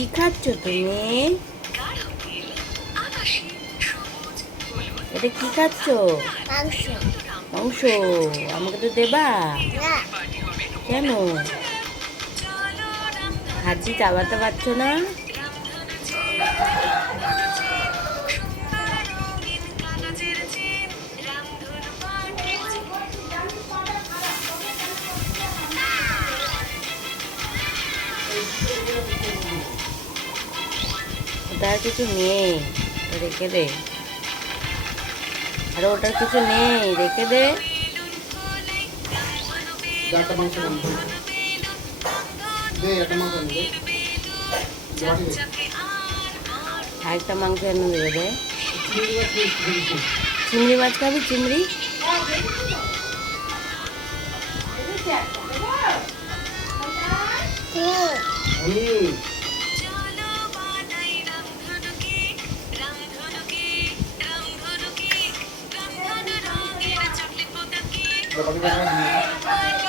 কি খাচ্ছ তুমি? এটা কি খাচ্ছ? মাংস। মাংস। আমাকে তো দেবা? না। কেন? হাড্ডি চাবাতে পারছো না? ওটা আর কিছু নেই, রেখে দে। আরে ওটার কিছু নেই, রেখে দে। একটা মাংস দে, একটা মাংস দে। আরেকটা মাংস এনে দেবে দে। চিংড়ি মাছ খেয়েছি। চিংড়ি মাছ খাবি? চিংড়ি আমি বাবাকে দেখা